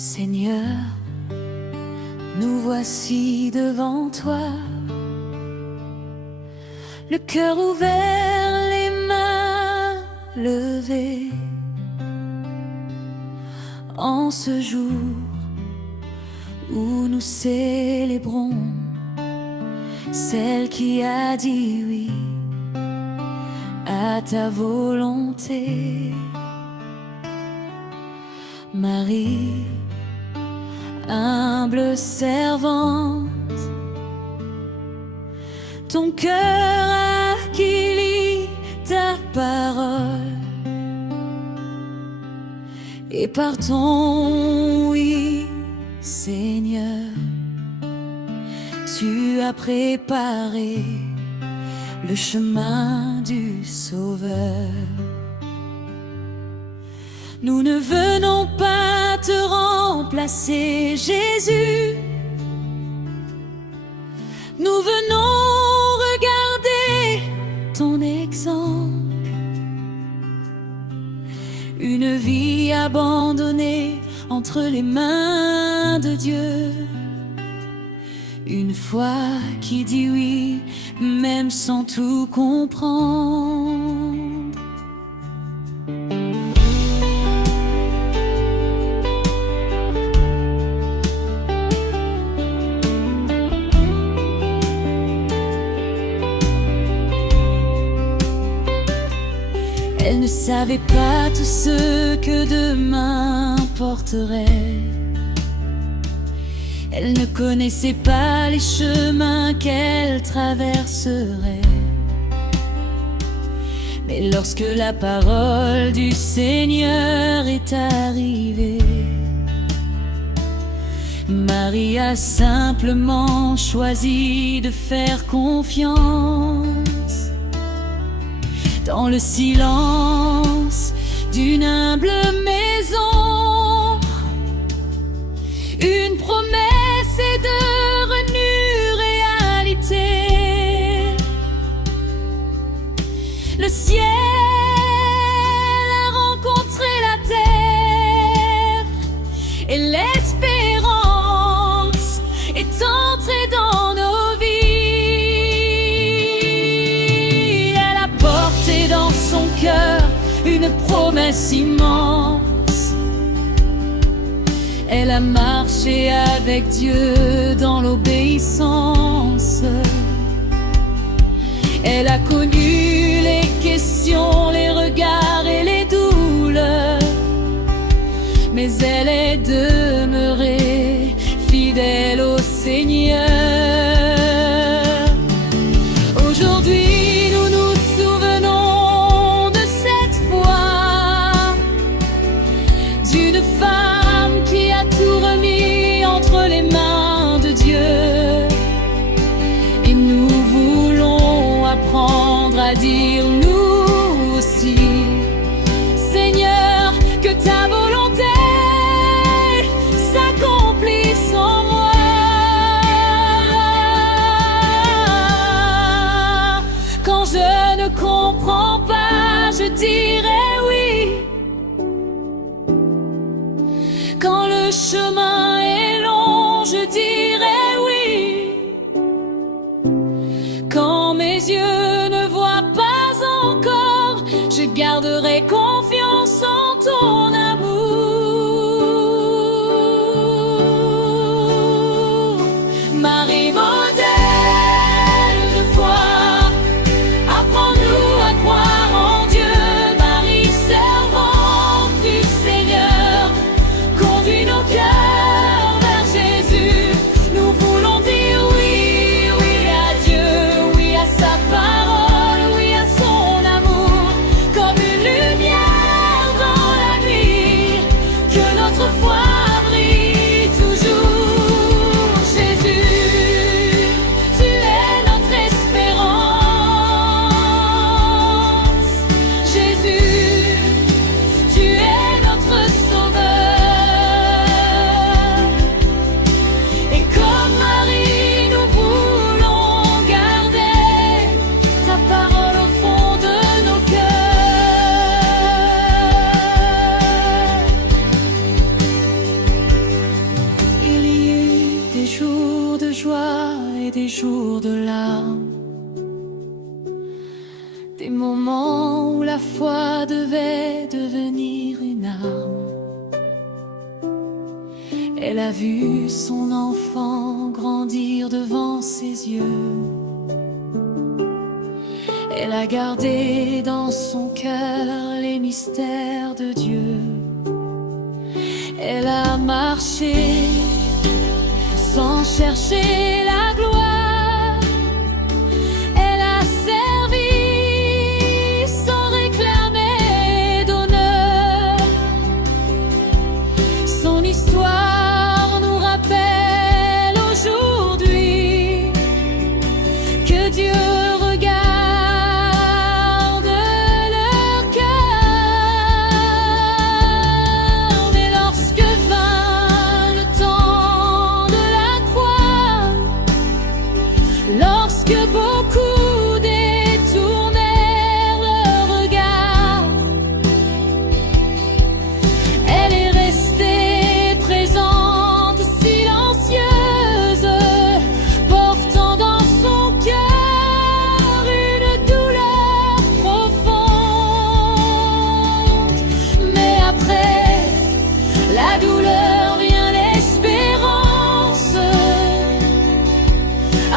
Seigneur, nous voici devant toi, le cœur ouvert, les mains levées. En ce jour où nous célébrons celle qui a dit oui à ta volonté, Marie, humble servante, ton cœur a accueilli ta parole, et par ton oui, Seigneur, tu as préparé le chemin du Sauveur. Nous ne venons pas te remplacer, Jésus. Nous venons regarder ton exemple. Une vie abandonnée entre les mains de Dieu. Une foi qui dit oui, même sans tout comprendre. Elle ne savait pas tout ce que demain porterait. Elle ne connaissait pas les chemins qu'elle traverserait. Mais lorsque la parole du Seigneur est arrivée, Marie a simplement choisi de faire confiance. Dans le silence d'une humble maison, une promesse est devenue réalité. Le ciel a rencontré la terre et l'espérance est entrée dans nos vies. Dans son cœur une promesse immense. Elle a marché avec Dieu dans l'obéissance. Elle a connu les questions, les regards et les douleurs, mais elle est demeurée fidèle au Seigneur. Aujourd'hui, d'une femme qui a tout remis entre les mains de Dieu. Et nous voulons apprendre à dire nous aussi, Seigneur, que ta volonté s'accomplisse en moi. Quand je ne comprends pas, je dirai oui. Quand le chemin est long, je dirai oui. Quand mes yeux ne voient pas encore, je garderai confiance en ton amour. Marie, modèle de foi, apprends-nous à croire en Dieu. Marie, servante du Seigneur, conduis nos cœurs vers Jésus. Nous des jours de larmes, des moments où la foi devait devenir une arme. Elle a vu son enfant grandir devant ses yeux. Elle a gardé dans son cœur les mystères de Dieu. Elle a marché sans chercher la gloire. Elle a servi sans réclamer d'honneur. Son histoire nous rappelle aujourd'hui que Dieu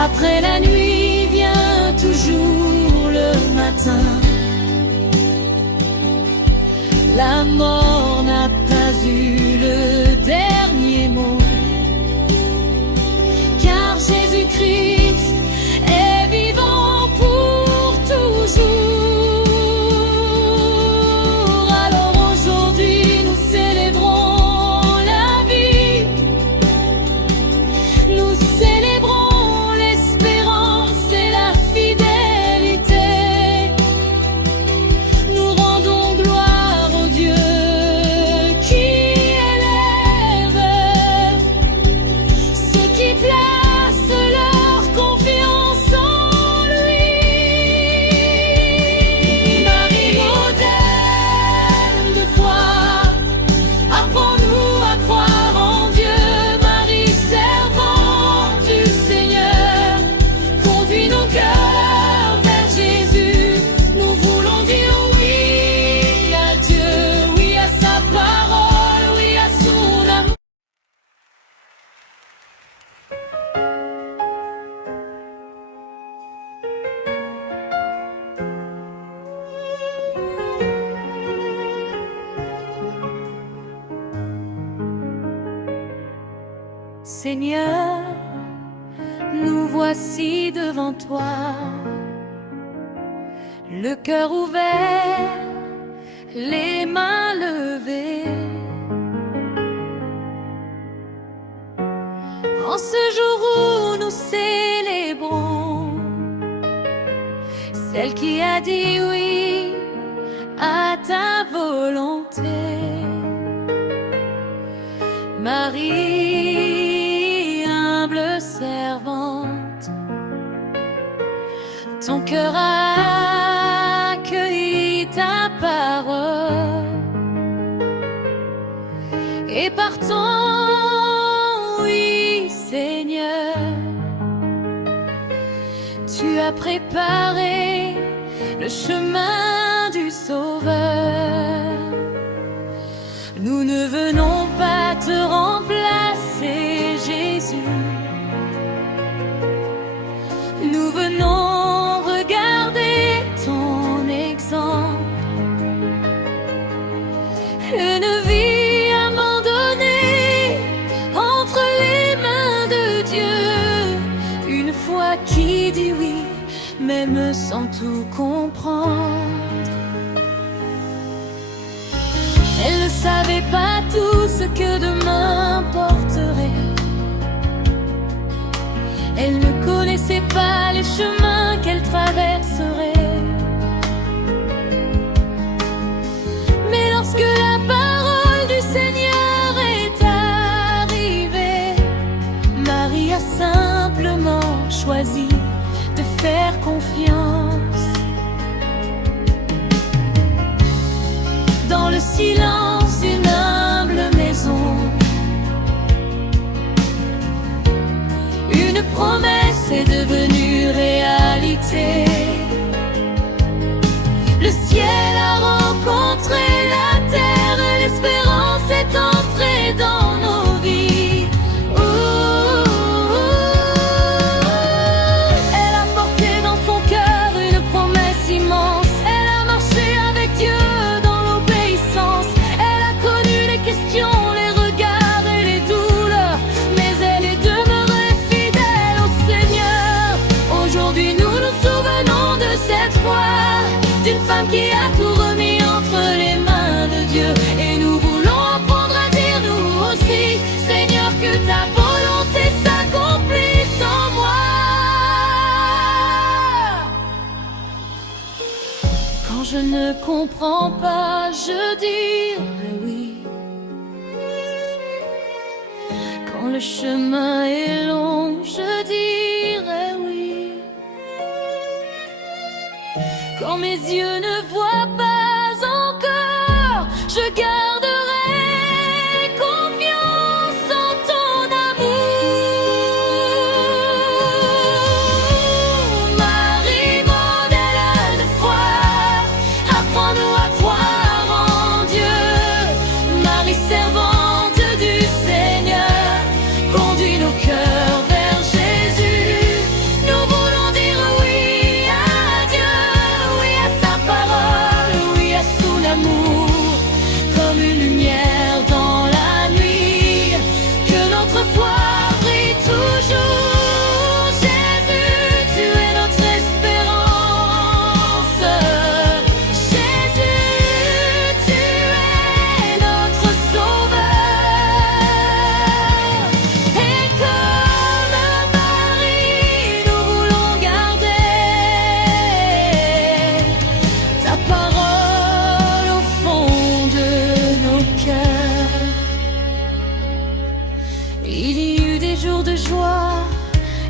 après la nuit vient toujours le matin. La mort n'a pas eu le dernier mot, car Jésus-Christ est vivant pour toujours. Alors aujourd'hui nous célébrons la vie, nous célébrons Seigneur, nous voici devant toi, le cœur ouvert, les mains levées. En ce jour où nous célébrons celle qui a dit oui à ta volonté, Marie, humble servante, ton cœur a accueilli ta parole, et partons, oui Seigneur, tu as préparé le chemin du Sauveur. Nous ne venons pas te remplacer, Jésus. Nous venons regarder ton exemple. Une vie abandonnée entre les mains de Dieu. Une foi qui dit oui, même sans tout comprendre. Elle ne savait pas tout ce que demain porterait. Elle ne connaissait pas les chemins qu'elle traverserait. Mais lorsque la parole du Seigneur est arrivée, Marie a simplement choisi de faire confiance. Dans le silence d'une humble maison, une promesse est de qui a tout remis entre les mains de Dieu. Et nous voulons apprendre à dire nous aussi, Seigneur, que ta volonté s'accomplisse en moi. Quand je ne comprends pas, je dirai oui. Quand le chemin est long, je dirai oui. Quand mes yeux ne voient pas encore, je garderai confiance en ton amour. Marie, modèle de foi, apprends-nous à croire en Dieu. Marie, servante du Seigneur, conduis nos cœurs vers Jésus. Nous voulons dire oui à Dieu, oui à sa parole, oui à son amour, comme une lumière dans la nuit, que notre foi brille toujours. Jésus, tu es notre espérance. Jésus, tu es notre sauveur. Et comme Marie, nous voulons garder ta parole au fond de nos cœurs. Il y eut des jours de joie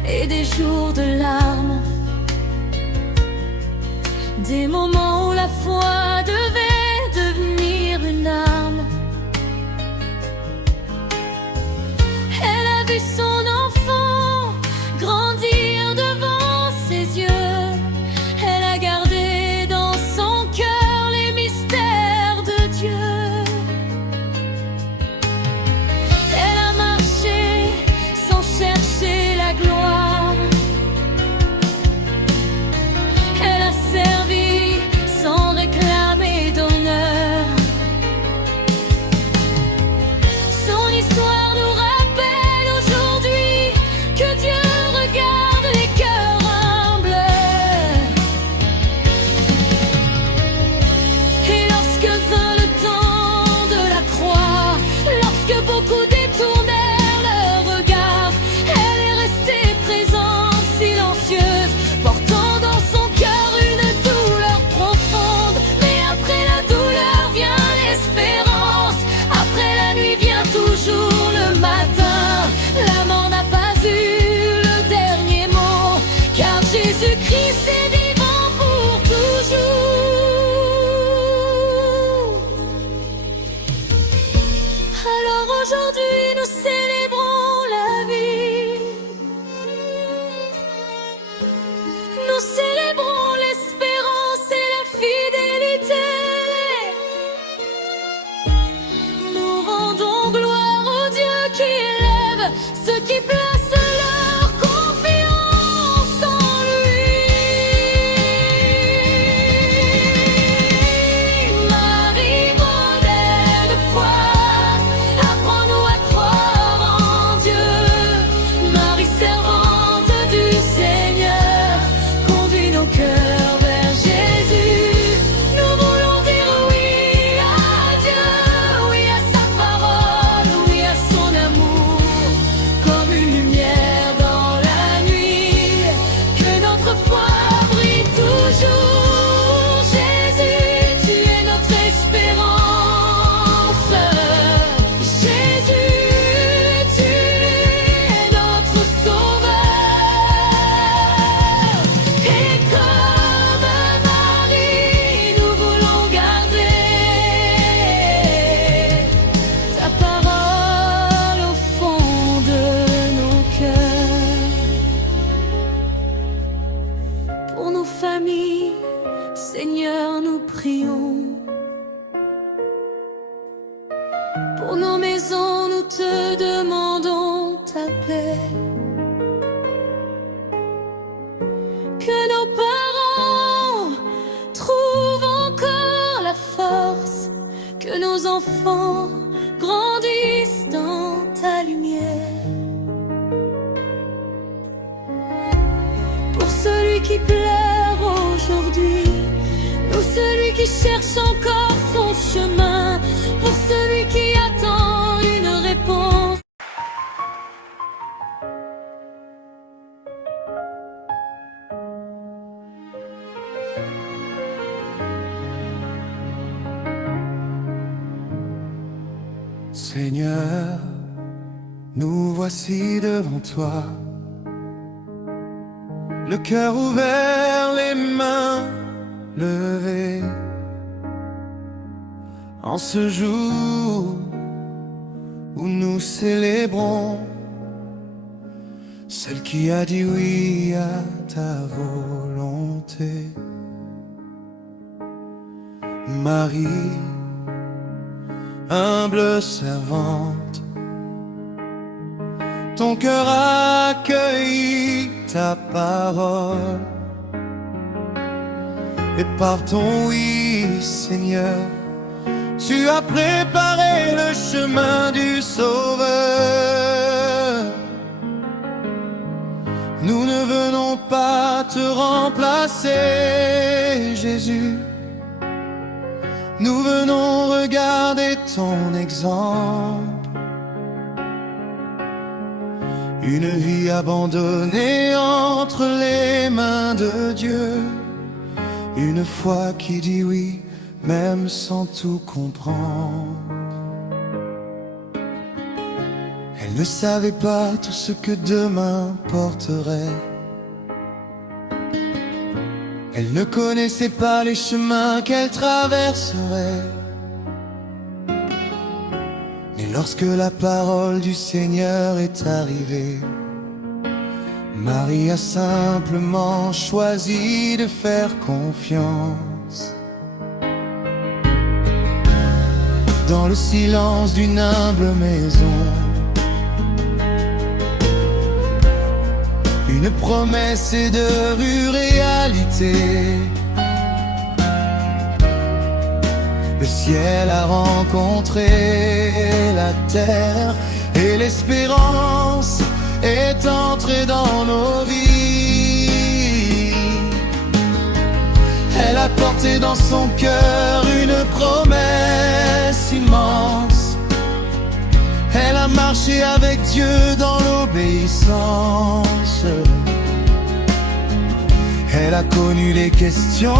et des jours de larmes, des moments où la foi devait devenir une arme. Elle a vu son enfant grandir devant ses yeux. Elle a gardé dans son cœur les mystères de Dieu. Elle a marché sans chercher la gloire. Elle a servi sans réclamer d'honneur. Son histoire nous rappelle aujourd'hui que Dieu regarde les cœurs humbles. Et lorsque vint le temps de la croix, lorsque beaucoup détournèrent leur regard, elle est restée présente, silencieuse, portant dans son cœur une douleur profonde. Mais après la douleur vient l'espérance, après la nuit vient toujours le matin. La mort n'a pas eu le dernier mot, car Jésus-Christ est vivant pour toujours. Alors aujourd'hui nous célébrons la vie, nous célébrons l'espérance et la fidélité. Nous rendons gloire au Dieu qui élève ceux qui placent leur confiance en lui. Marie, modèle de foi, apprends-nous à croire en Dieu. Marie, servante du Seigneur, conduis nos cœurs vers Jésus. Nous voulons dire oui à Dieu, oui à sa parole, oui à son amour, comme une lumière dans la nuit, que notre foi brille toujours. Jésus, tu es notre espérance. Jésus, tu es notre sauveur. Et comme Marie, nous voulons garder ta parole au fond de nos cœurs. Pour nos familles, Seigneur, nous prions. Pour nos maisons, nous te demandons ta paix. Que nos parents trouvent encore la force, que nos enfants grandissent dans ta lumière. Pour celui qui pleure aujourd'hui, nous celui celui qui cherche encore son chemin, pour celui qui attend une réponse. Seigneur, nous voici devant toi, le cœur ouvert, les mains levées, en ce jour où nous célébrons celle qui a dit oui à ta volonté. Marie, humble servante, ton cœur a accueilli ta parole, et par ton oui, Seigneur, tu as préparé le chemin du Sauveur. Nous ne venons pas te remplacer, Jésus. Nous venons regarder ton exemple, une vie abandonnée entre les mains de Dieu, une foi qui dit oui, même sans tout comprendre. Elle ne savait pas tout ce que demain porterait. Elle ne connaissait pas les chemins qu'elle traverserait. Mais lorsque la parole du Seigneur est arrivée, Marie a simplement choisi de faire confiance. Dans le silence d'une humble maison, une promesse est devenue réalité. Le ciel a rencontré la terre et l'espérance est entrée dans nos vies. Elle a porté dans son cœur une promesse immense. Elle a marché avec Dieu dans l'obéissance. Elle a connu les questions,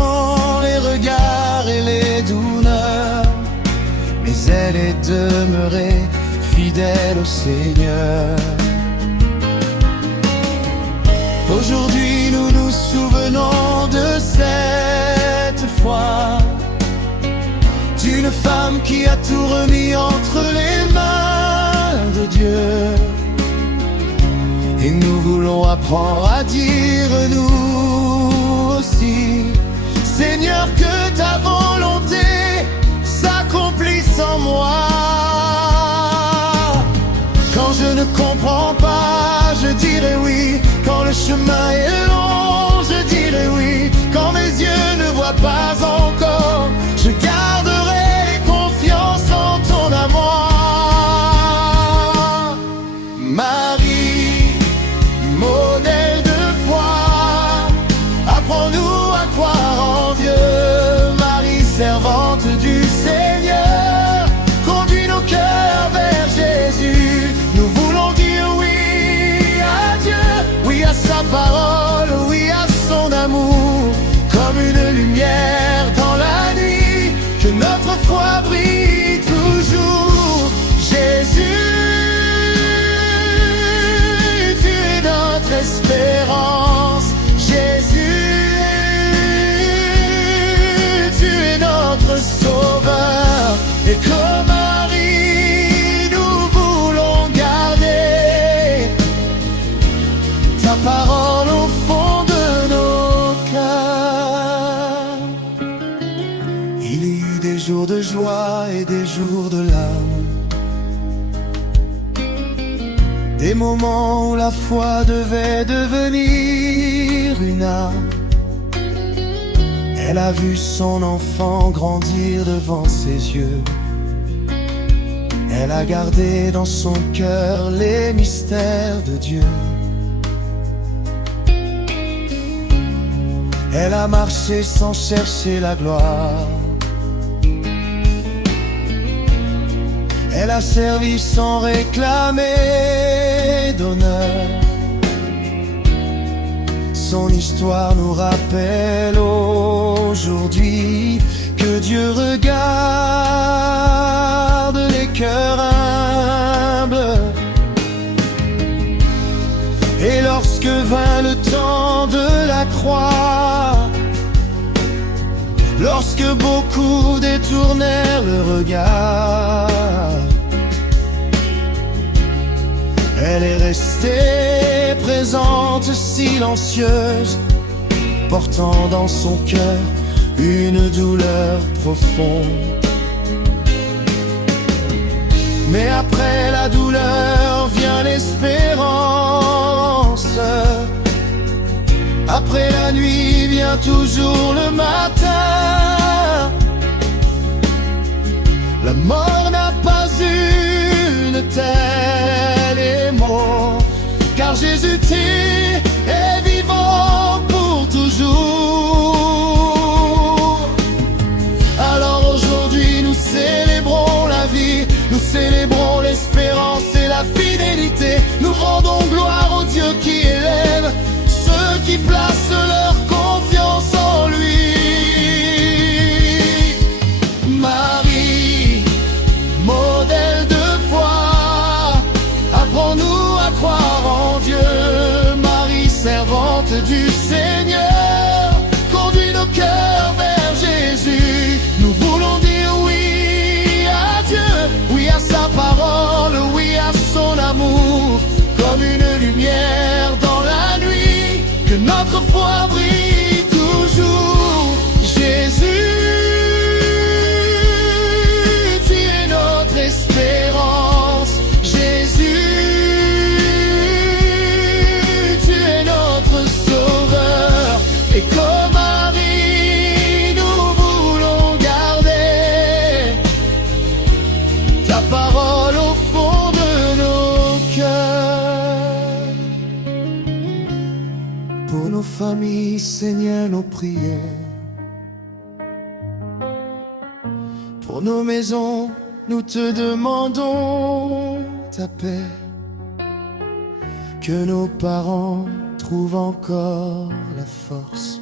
les regards et les douleurs, mais elle est demeurée fidèle au Seigneur. Aujourd'hui nous nous souvenons de cette foi, d'une femme qui a tout remis entre les mains de Dieu. Et nous voulons apprendre à dire nous aussi, Seigneur, que ta volonté s'accomplisse en moi. Quand je ne comprends pas, je dirai oui. Quand le chemin est long, je dirai oui. Quand mes yeux ne voient pas encore, je garderai confiance en ton amour. Marie, modèle de foi, apprends-nous à croire en Dieu. Marie, servante du Seigneur, conduis nos cœurs vers Jésus. Nous voulons dire oui à Dieu, oui à sa parole, oui à son amour, comme une lumière dans la nuit, que notre foi brille toujours. Jésus, tu es notre espérance. Jésus, tu es notre sauveur. Et comme Marie, nous voulons garder ta parole au fond de nos cœurs. Il y a eu des jours de joie et des jours de larmes, des moments où la foi devait devenir une arme. Elle a vu son enfant grandir devant ses yeux. Elle a gardé dans son cœur les mystères de Dieu. Elle a marché sans chercher la gloire. Elle a servi sans réclamer d'honneur. Son histoire nous rappelle aujourd'hui que Dieu regarde les cœurs humbles. Et lorsque vint le temps de la croix, lorsque beaucoup détournèrent le regard, elle est restée présente, silencieuse, portant dans son cœur une douleur profonde. Mais après la douleur vient l'espérance. Après la nuit vient toujours le matin. La mort n'a pas une telle émo, car Jésus est vivant pour toujours. Alors aujourd'hui nous célébrons la vie, nous célébrons l'espérance et la fidélité. Nous rendons gloire au Dieu qui élève ceux qui placent leur confiance en lui. Marie, modèle de foi, apprends-nous à croire en Dieu. Marie, servante du Seigneur, conduis nos cœurs vers Jésus. Nous voulons dire oui à Dieu, oui à sa parole, oui à son amour, comme une lumière dans la nuit, que notre foi brille toujours. Jésus, tu es notre espérance. Jésus, tu es notre sauveur. Et comme Marie, nous voulons garder ta parole au fond de nos cœurs. Pour nos familles, Seigneur, nos prières. Pour nos maisons, nous te demandons ta paix. Que nos parents trouvent encore la force.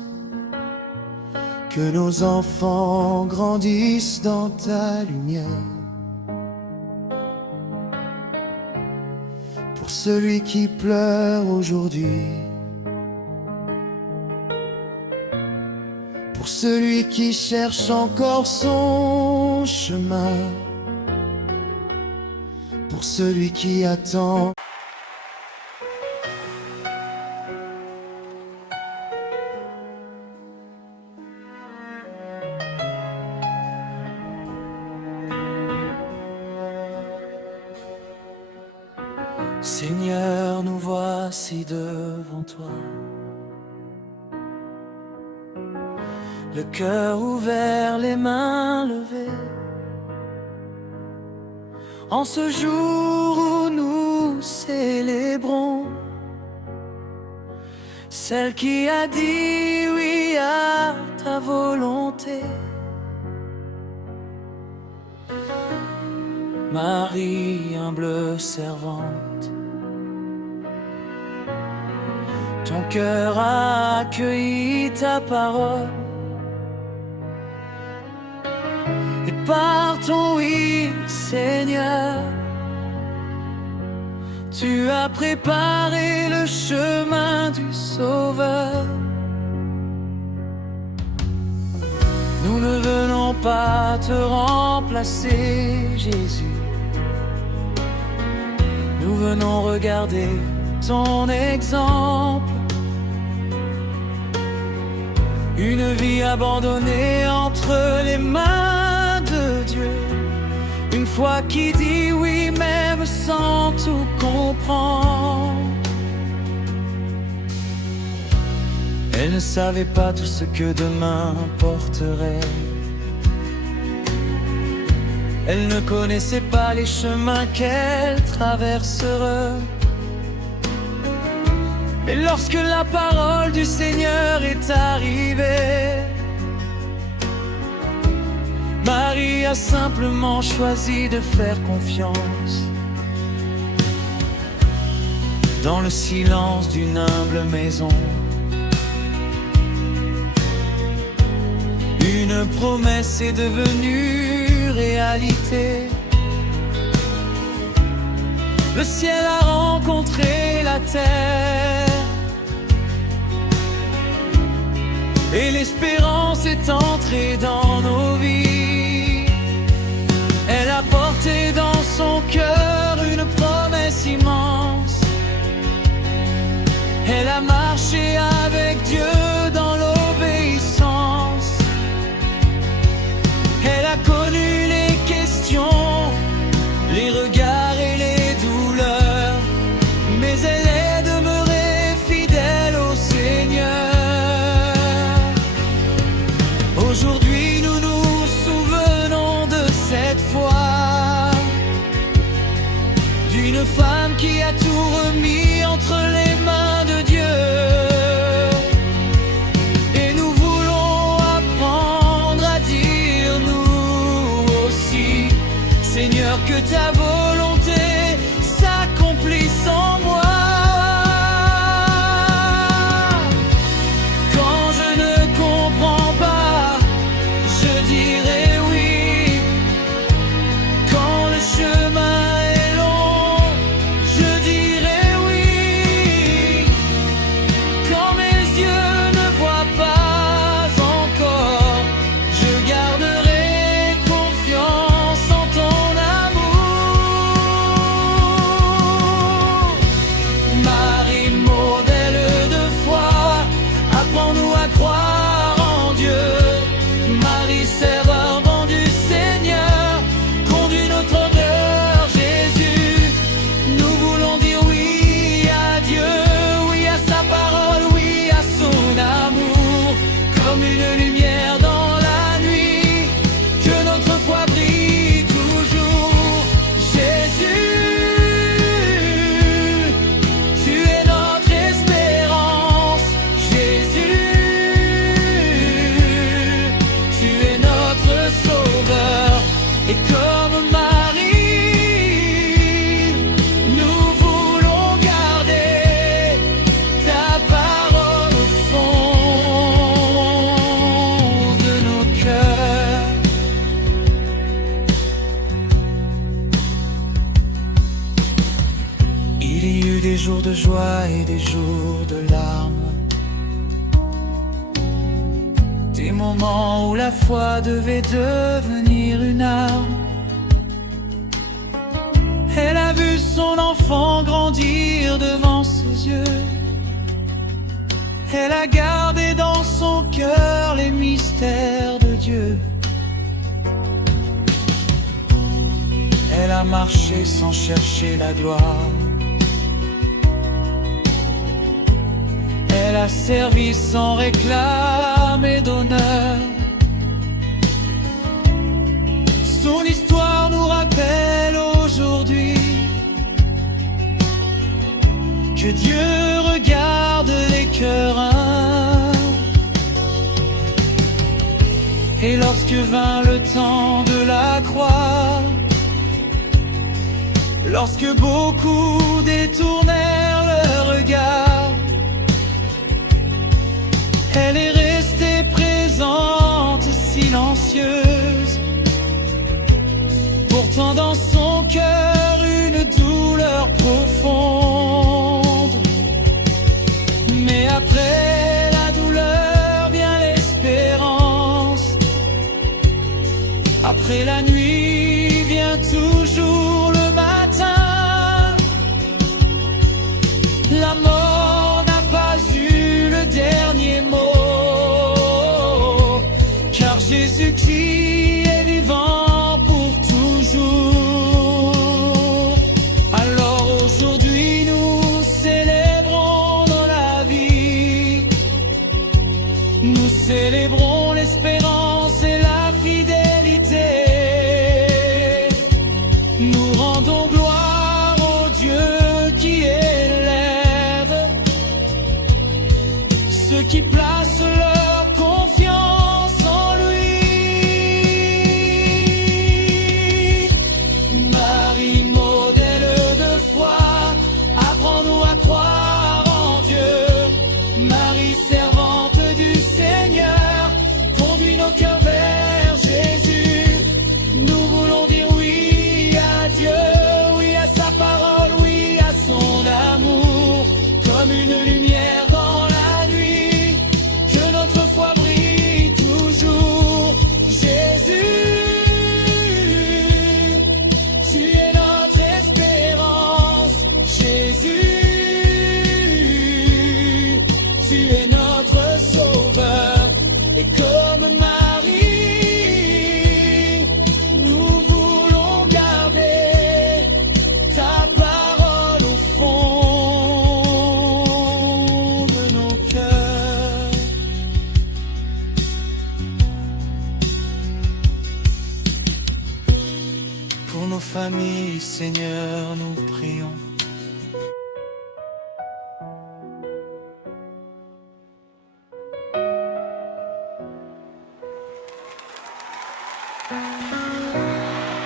Que nos enfants grandissent dans ta lumière. Pour celui qui pleure aujourd'hui, pour celui qui cherche encore son chemin, pour celui qui attend. Seigneur, nous voici devant toi, le cœur ouvert, les mains levées. En ce jour où nous célébrons celle qui a dit oui à ta volonté. Marie, humble servante, ton cœur a accueilli ta parole. Et par ton oui, Seigneur, tu as préparé le chemin du Sauveur. Nous ne venons pas te remplacer, Jésus. Nous venons regarder ton exemple. Une vie abandonnée entre les mains de Dieu. Une foi qui dit oui même sans tout comprendre. Elle ne savait pas tout ce que demain porterait. Elle ne connaissait pas les chemins qu'elle traversera. Mais lorsque la parole du Seigneur est arrivée, Marie a simplement choisi de faire confiance dans le silence d'une humble maison. Une promesse est devenue réalité. Le ciel a rencontré la terre et l'espérance est entrée dans nos vies. Elle a porté dans son cœur une promesse immense. Elle a marché avec Dieu dans l'obéissance. Elle a connu les questions, les regards et les douleurs, mais elle est demeurée fidèle au Seigneur. Aujourd'hui nous nous souvenons de cette foi, d'une femme qui a tout remis entre les mains de Dieu. Et nous voulons apprendre à dire nous aussi: Seigneur, que ta volonté s'accomplisse en moi. Quand je ne comprends pas, je dirai oui. Quand le chemin est long, je dirai oui. Quand mes yeux ne voient pas encore, je garderai confiance en ton amour. Marie, modèle de foi, apprends-nous à croire en Dieu. Marie, serveur bon du Seigneur, conduis notre cœur, Jésus. Nous voulons dire oui à Dieu, oui à sa parole, oui à son amour. Comme une lumière dans la nuit, que notre foi brille toujours. Jésus, tu es notre espérance. Jésus, tu es notre sauveur. Et comme Marie, nous voulons garder ta parole au fond de nos cœurs. Il y eut des jours de joie et des jours de larmes, des moments où la foi devait devenir une arme. Elle a vu son enfant grandir devant ses yeux. Elle a gardé dans son cœur les mystères de Dieu. Elle a marché sans chercher la gloire. Elle a servi sans réclamer d'honneur. Son histoire nous rappelle aujourd'hui que Dieu regarde les cœurs humbles. Et lorsque vint le temps de la croix, lorsque beaucoup détournèrent leur regard, elle est restée présente, silencieuse. Pourtant dans son cœur une douleur profonde. Mais après la douleur vient l'espérance. Après la nuit vient toujours le matin. La mort n'a pas eu le dernier mot, car Jésus-Christ est vivant pour toujours. Alors aujourd'hui amis, Seigneur, nous prions.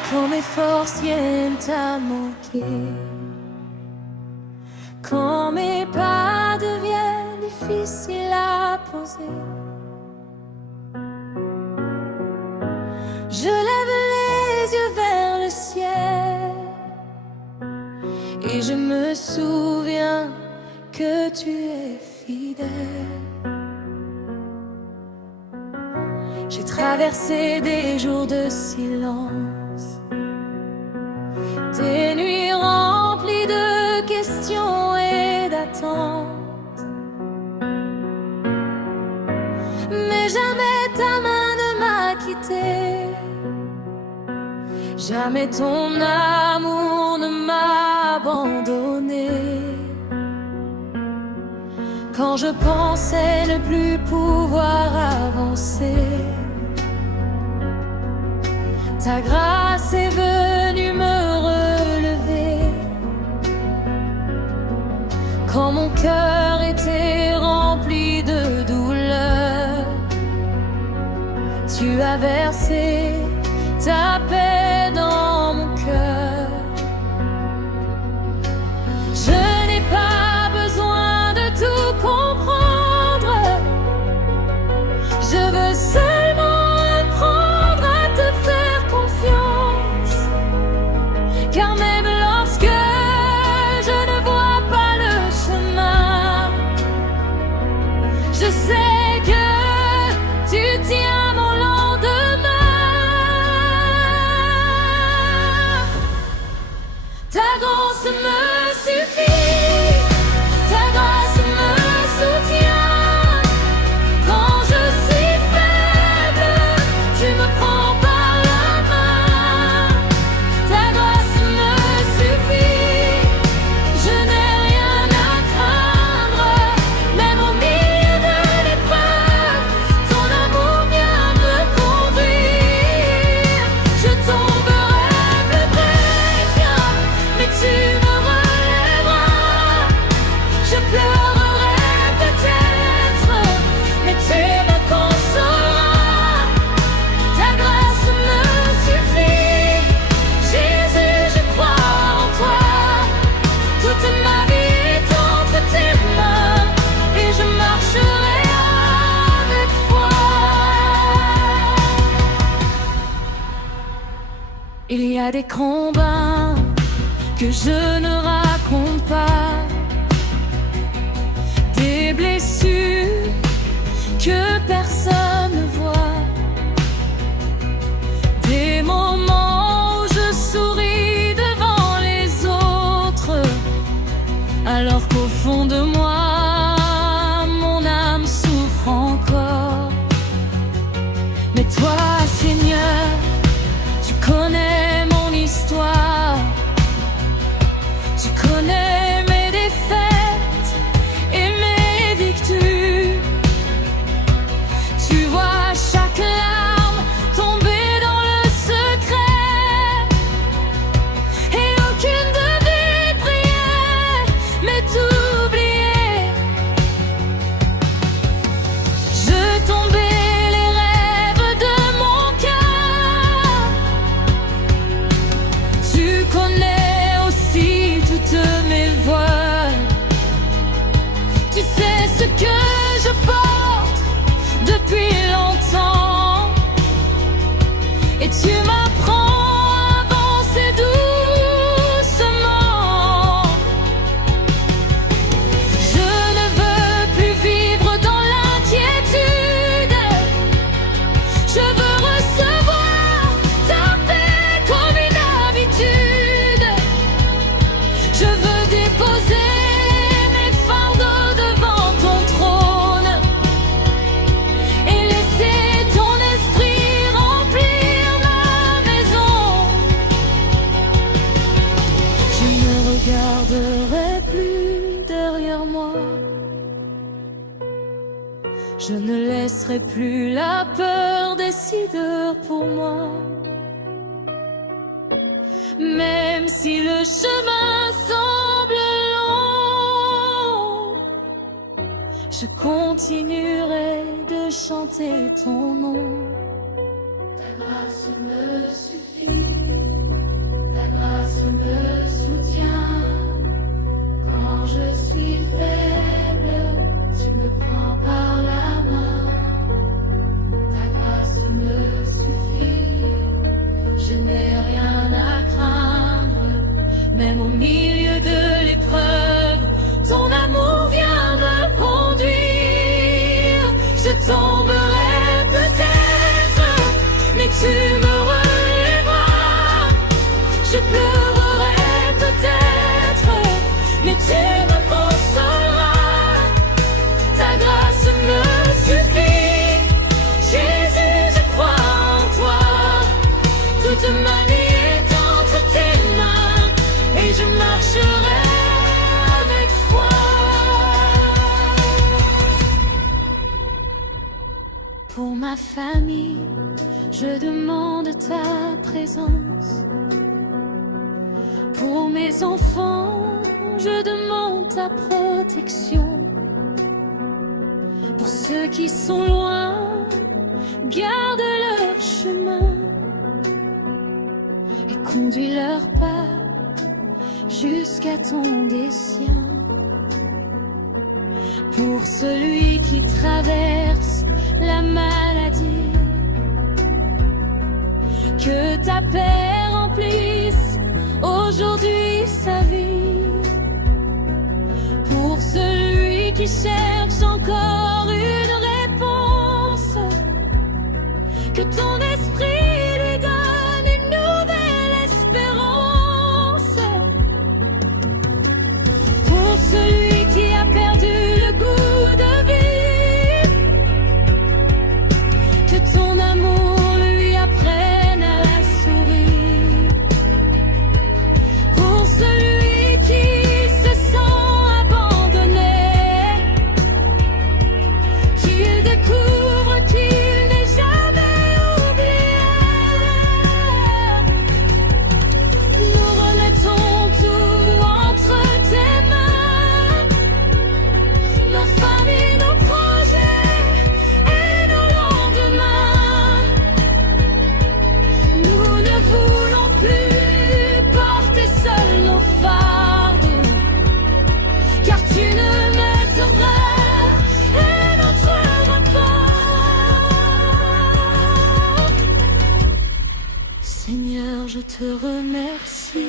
Quand mes forces viennent à manquer, quand mes pas deviennent difficiles à poser, je lève les yeux vers le ciel et je me souviens que tu es fidèle. J'ai traversé des jours de silence, des nuits remplies de questions et d'attentes, mais jamais ta main ne m'a quitté, jamais ton amour ne m'a abandonné. Quand je pensais ne plus pouvoir avancer, ta grâce est venue me relever. Quand mon cœur était rempli de douleur, tu as versé ta paix dans mon cœur. Je n'ai pas besoin de tout comprendre, je veux seulement apprendre à te faire confiance. Car même lorsque je ne vois pas le chemin, je sais que tu tiens mon lendemain. Ta grâce me suffit, ta grâce me soutient. Quand je suis faible, tu me prends par la main. Ta grâce me suffit, je n'ai rien à craindre. Même au milieu de l'épreuve, ton amour vient me conduire. Je tomberai plus précieux, mais tu me relèveras. Je pleurerai peut-être, mais tu me consoleras. Ta grâce me suffit, Jésus, je crois en toi. Toute ma vie est entre tes mains et je marcherai avec foi. Il y a des combats que je ne raconte pas, des blessures que personne ne voit, des moments où je souris devant les autres, alors qu'au fond de moi, mon âme souffre encore. Mais toi, Seigneur, tu connais mon histoire, tu connais mes défaites et mes victoires. Tu vois chaque larme tomber dans le secret, et aucune de mes prières m'est oubliée. Je tombais les rêves de mon cœur. Tu connais aussi toutes mes voies. Tu sais ce que je porte depuis longtemps, et tu m'apprends à avancer doucement. Je ne veux plus vivre dans l'inquiétude, je veux recevoir ta paix comme une habitude. Je veux déposer mes fardeaux devant ton trône et laisser ton esprit remplir ma maison. Je ne regarderai plus derrière moi, je ne laisserai plus la peur décider pour moi. Même si le chemin semble long, je continuerai de chanter ton nom. Ta grâce me suffit, ta grâce me soutient. Quand je suis faible, tu me prends par la main. Ta grâce me suffit, je n'ai rien à craindre. Même au milieu de l'épreuve, ton amour vient me conduire. Je tomberai peut-être, mais tu me relèveras. Je pleurerai peut-être, mais tu me consoleras. Ta grâce me suffit, Jésus, je crois en toi. Toute ma vie est entre tes mains, et je marcherai avec foi. Pour ma famille, je demande ta présence. Pour mes enfants, je demande ta protection. Pour ceux qui sont loin, garde leur chemin et conduis leur pas jusqu'à ton dessein. Pour celui qui traverse la maladie, que ta paix remplisse aujourd'hui sa vie. Pour celui qui cherche encore une réponse, que ton esprit lui donne une nouvelle espérance. Pour celui qui a perdu le goût de vivre, que ton amour lui apprenne à sourire. Pour celui qui se sent abandonné, qu'il découvre qu'il n'est jamais oublié. Nous remettons tout entre tes mains, nos familles, nos projets et nos lendemains. Nous ne voulons plus porter seuls nos fardeaux, car tu ne notre frère et notre repos. Seigneur, je te remercie.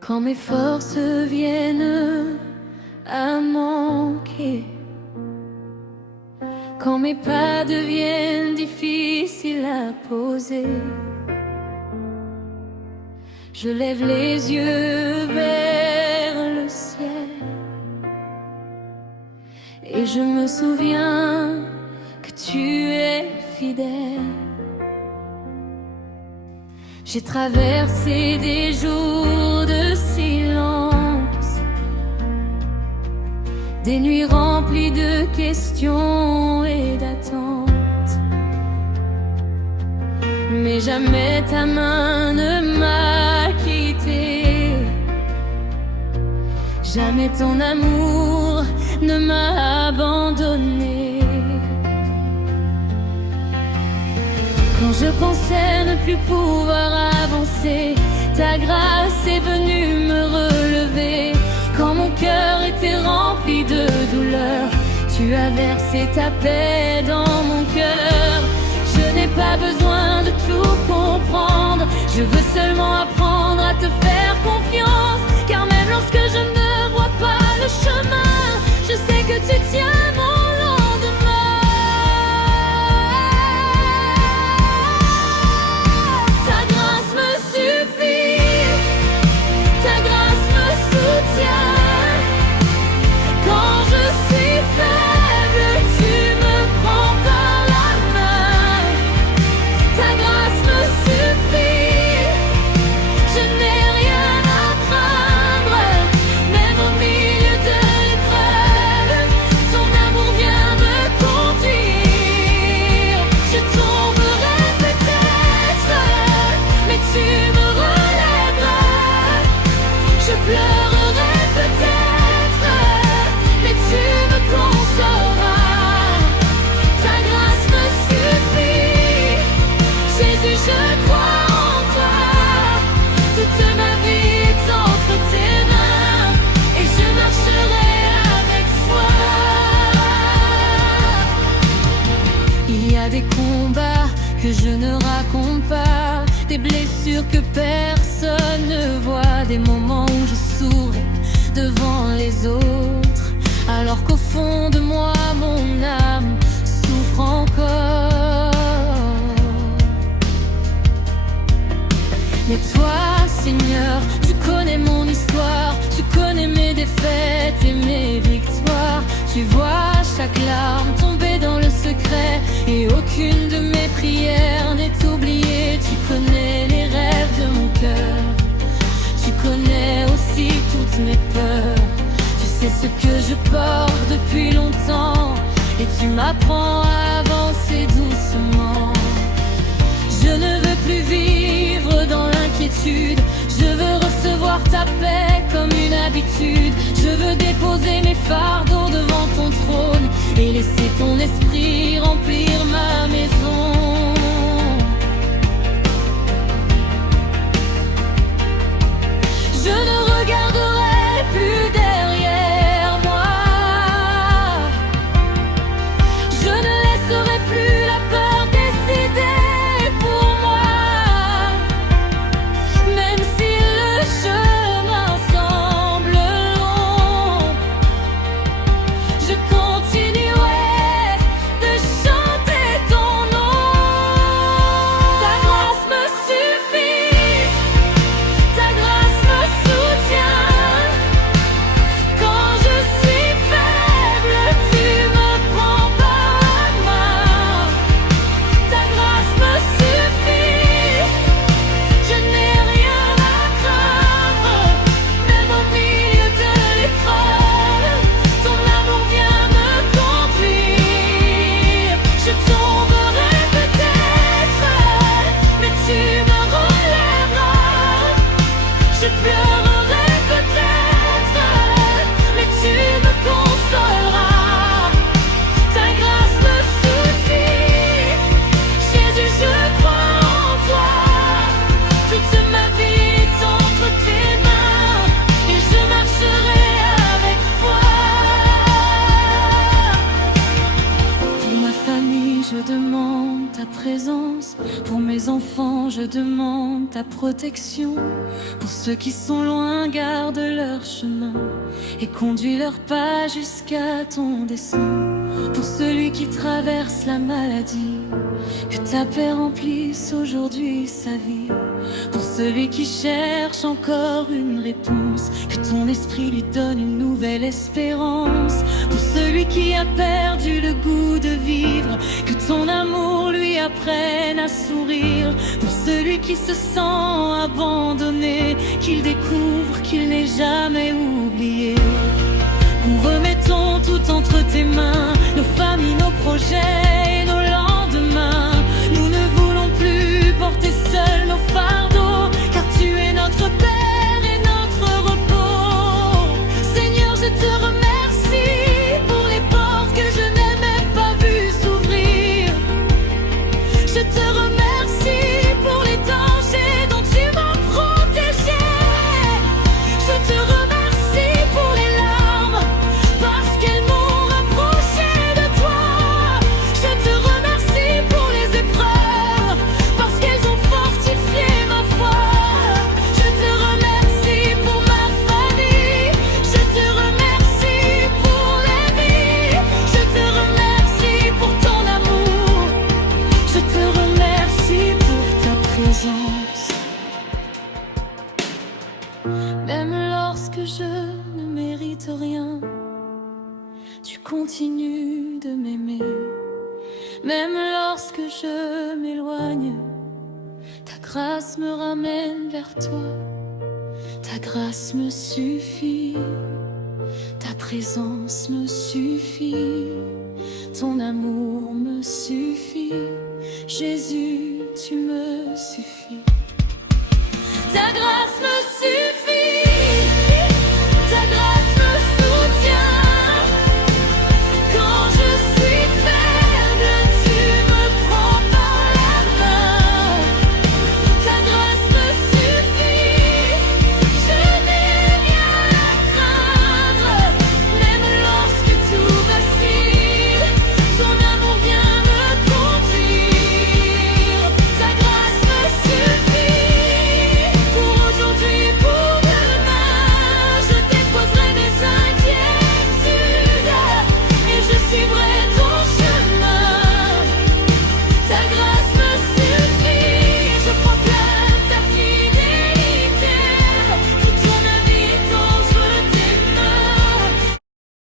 Quand mes forces viennent à manquer, quand mes pas deviennent difficiles à poser, je lève les yeux vers le ciel et je me souviens que tu es fidèle. J'ai traversé des jours de silence, des nuits remplies de questions et d'attentes, mais jamais ta main ne m'a quitté, jamais ton amour ne m'a abandonné. Quand je pensais ne plus pouvoir avancer, ta grâce est venue me relever. Quand mon cœur était rempli de douleur, tu as versé ta paix dans mon cœur. Je n'ai pas besoin de tout comprendre, je veux seulement apprendre à te faire confiance. Car même lorsque je ne vois pas le chemin, je sais que tu tiens mon lendemain. Ta grâce me suffit, ta grâce me soutient. Quand je suis faible, tu me prends par la main. Ta grâce me suffit, je n'ai rien que je ne raconte pas, des blessures que personne ne voit, des moments où je souris devant les autres, alors qu'au fond de moi mon âme souffre encore. Mais toi, Seigneur, tu connais mon histoire, tu connais mes défaites et mes victoires. Tu vois chaque larme tomber dans le secret, et aucune de mes prières n'est oubliée. Tu connais les rêves de mon cœur, tu connais aussi toutes mes peurs. Tu sais ce que je porte depuis longtemps, et tu m'apprends à avancer doucement. Je ne veux plus vivre dans l'inquiétude, je veux recevoir ta paix comme une habitude. Je veux déposer mes fardeaux devant ton trône et laisser ton esprit remplir ma maison. Je ne regarderai plus derrière moi, je ne laisserai plus la peur décider pour moi. Même si le chemin semble long, je continuerai de chanter ton nom. Ta grâce me suffit, ta grâce me soutient. Quand je suis faible, tu me prends par la main. Ta grâce me suffit, je n'ai rien à craindre. Même au milieu de l'épreuve, ton amour vient me conduire. Je tomberai peut-être, mais tu me relèveras. Je pleurerai peut-être, mais tu me consoleras. Ta grâce me suffit, Jésus, je crois en toi. Toute ma vie est entre tes mains, et je marcherai avec foi. Pour ma famille, je demande ta présence. Pour mes enfants, je demande ta protection. Pour ceux qui sont loin, garde leur chemin et conduis leurs pas jusqu'à ton dessein. Pour celui qui traverse la maladie, que ta paix remplisse aujourd'hui sa vie. Pour celui qui cherche encore une réponse, que ton esprit lui donne une nouvelle espérance. Pour celui qui a perdu le goût de vivre, que ton amour lui apprenne à sourire. Pour celui qui se sent abandonné, qu'il découvre qu'il n'est jamais oublié. Nous remettons tout entre tes mains, nos familles, nos projets et nos lendemains. Nous ne voulons plus porter seuls nos fardeaux, car tu es notre Père et notre repos. Seigneur, je te remercie pour les portes que je n'ai même pas vues s'ouvrir. Je te remercie pour les dangers dont tu m'as protégé. Je te remercie pour les larmes, parce qu'elles m'ont rapproché de toi. Je te remercie pour les épreuves, parce qu'elles ont fortifié ma foi. Je te remercie pour ma famille, je te remercie pour les vies. Je te remercie pour ton amour, je te remercie pour ta présence. Même lorsque je ne mérite rien, tu continues de m'aimer. Même lorsque je m'éloigne, ta grâce me ramène vers toi. Ta grâce me suffit, ta présence me suffit, ton amour me suffit. Jésus, tu me suffis. Ta grâce me